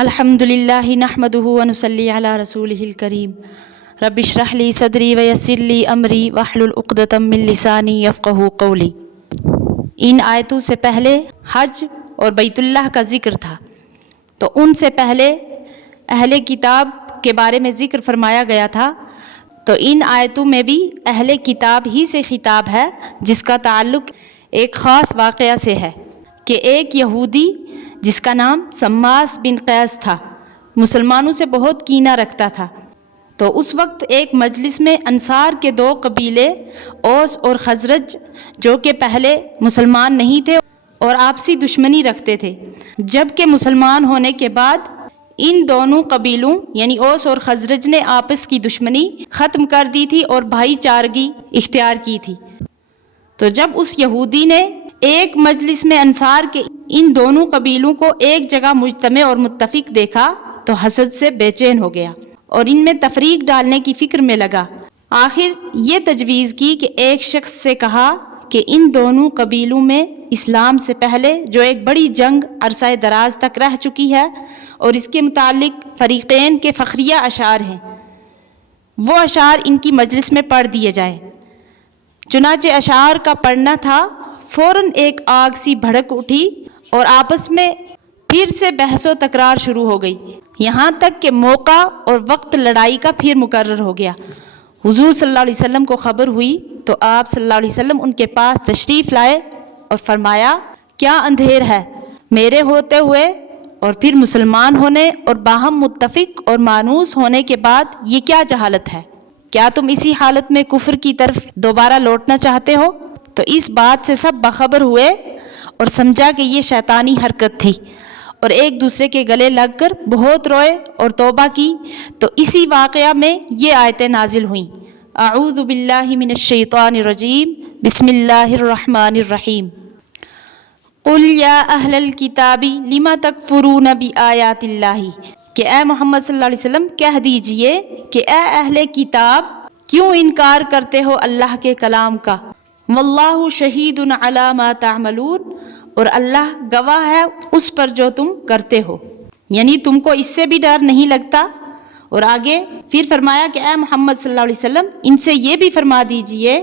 الحمدللہ نحمدہ ونصلی علی رسولہ الکریم رب اشرح لی صدری ویسر لی امری واحلل عقدۃ من لسانی یفقہوا قولی۔ ان آیتوں سے پہلے حج اور بیت اللہ کا ذکر تھا، تو ان سے پہلے اہل کتاب کے بارے میں ذکر فرمایا گیا تھا، تو ان آیتوں میں بھی اہل کتاب ہی سے خطاب ہے، جس کا تعلق ایک خاص واقعہ سے ہے کہ ایک یہودی جس کا نام سماس بن قیس تھا، مسلمانوں سے بہت کینہ رکھتا تھا۔ تو اس وقت ایک مجلس میں انصار کے دو قبیلے اوس اور خزرج، جو کہ پہلے مسلمان نہیں تھے اور آپسی دشمنی رکھتے تھے، جبکہ مسلمان ہونے کے بعد ان دونوں قبیلوں یعنی اوس اور خزرج نے آپس کی دشمنی ختم کر دی تھی اور بھائی چارگی اختیار کی تھی۔ تو جب اس یہودی نے ایک مجلس میں انصار کے ان دونوں قبیلوں کو ایک جگہ مجتمع اور متفق دیکھا تو حسد سے بے چین ہو گیا اور ان میں تفریق ڈالنے کی فکر میں لگا۔ آخر یہ تجویز کی کہ ایک شخص سے کہا کہ ان دونوں قبیلوں میں اسلام سے پہلے جو ایک بڑی جنگ عرصہ دراز تک رہ چکی ہے اور اس کے متعلق فریقین کے فخریہ اشعار ہیں، وہ اشعار ان کی مجلس میں پڑھ دیے جائیں۔ چنانچہ اشعار کا پڑھنا تھا، فوراً ایک آگ سی بھڑک اٹھی اور آپس میں پھر سے بحث و تکرار شروع ہو گئی، یہاں تک کہ موقع اور وقت لڑائی کا پھر مقرر ہو گیا۔ حضور صلی اللہ علیہ وسلم کو خبر ہوئی تو آپ صلی اللہ علیہ وسلم ان کے پاس تشریف لائے اور فرمایا، کیا اندھیر ہے میرے ہوتے ہوئے اور پھر مسلمان ہونے اور باہم متفق اور مانوس ہونے کے بعد یہ کیا جہالت ہے؟ کیا تم اسی حالت میں کفر کی طرف دوبارہ لوٹنا چاہتے ہو؟ تو اس بات سے سب باخبر ہوئے اور سمجھا کہ یہ شیطانی حرکت تھی اور ایک دوسرے کے گلے لگ کر بہت روئے اور توبہ کی۔ تو اسی واقعہ میں یہ آیتیں نازل ہوئیں، اعوذ باللہ من الشیطان الرجیم، بسم اللہ الرحمن الرحیم، قل یا اہل الکتاب لم تکفرون بآیات اللہ، کہ اے محمد صلی اللہ علیہ وسلم کہہ دیجئے کہ اے اہل کتاب کیوں انکار کرتے ہو اللہ کے کلام کا، واللہ شہید علی ما تعملون، اور اللہ گواہ ہے اس پر جو تم کرتے ہو، یعنی تم کو اس سے بھی ڈر نہیں لگتا۔ اور آگے پھر فرمایا کہ اے محمد صلی اللہ علیہ وسلم ان سے یہ بھی فرما دیجئے،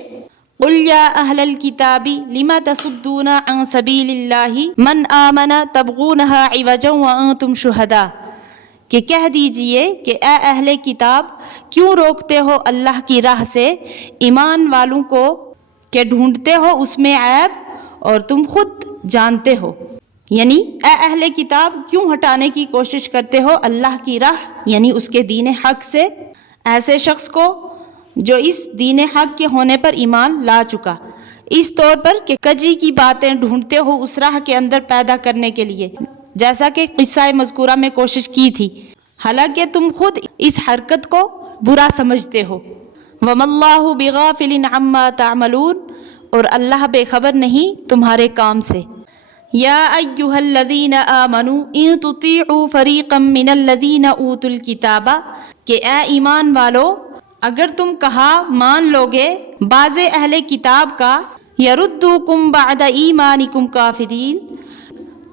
قل یا اہل الکتاب لم تصدون عن سبیل اللہ من آمن تبغونها عوجا وانتم شہداء، کہ کہہ دیجئے کہ اے اہل کتاب کیوں روکتے ہو اللہ کی راہ سے ایمان والوں کو کہ ڈھونڈتے ہو اس میں عیب اور تم خود جانتے ہو، یعنی اے اہل کتاب کیوں ہٹانے کی کوشش کرتے ہو اللہ کی راہ یعنی اس کے دین حق سے ایسے شخص کو جو اس دین حق کے ہونے پر ایمان لا چکا، اس طور پر کہ کجی کی باتیں ڈھونڈتے ہو اس راہ کے اندر پیدا کرنے کے لیے، جیسا کہ قصہ مذکورہ میں کوشش کی تھی، حالانکہ تم خود اس حرکت کو برا سمجھتے ہو۔ وَمَا اللَّهُ بِغَافِلٍ عَمَّا تَعْمَلُونَ، اور اللہ بے خبر نہیں تمہارے کام سے۔ یا ایھا الذین آمنوا ان تطیعوا فریقا من الذین اوتوا الکتاب، کہ اے ایمان والو اگر تم کہا مان لوگے بعض اہل کتاب کا، یردوکم بعد ایمانکم کافرین،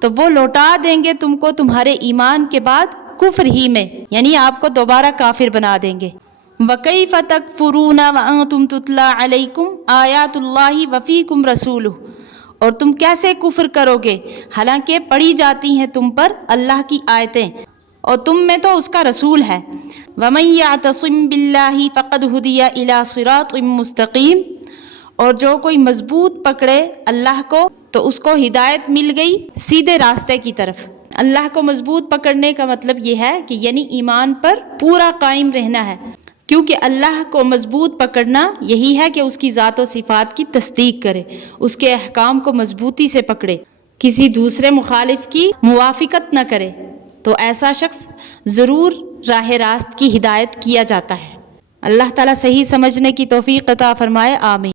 تو وہ لوٹا دیں گے تم کو تمہارے ایمان کے بعد کفر ہی میں، یعنی آپ کو دوبارہ کافر بنا دیں گے۔ وَكَيْفَ تَكْفُرُونَ وَأَنْتُمْ تُتْلَى عَلَيْكُمْ آیَاتُ اللَّهِ وَفِيكُمْ رَسُولُهُ، اور تم کیسے کفر کرو گے حالانکہ پڑھی جاتی ہیں تم پر اللہ کی آیتیں اور تم میں تو اس کا رسول ہے۔ وَمَن يَعْتَصِم بِاللَّهِ فَقَدْ هُدِيَ إِلَى صِرَاطٍ مُسْتَقِيمٍ، اور جو کوئی مضبوط پکڑے اللہ کو تو اس کو ہدایت مل گئی سیدھے راستے کی طرف۔ اللہ کو مضبوط پکڑنے کا مطلب یہ ہے کہ یعنی ایمان پر پورا قائم رہنا ہے، کیونکہ اللہ کو مضبوط پکڑنا یہی ہے کہ اس کی ذات و صفات کی تصدیق کرے، اس کے احکام کو مضبوطی سے پکڑے، کسی دوسرے مخالف کی موافقت نہ کرے، تو ایسا شخص ضرور راہ راست کی ہدایت کیا جاتا ہے۔ اللہ تعالیٰ صحیح سمجھنے کی توفیق عطا فرمائے، آمین۔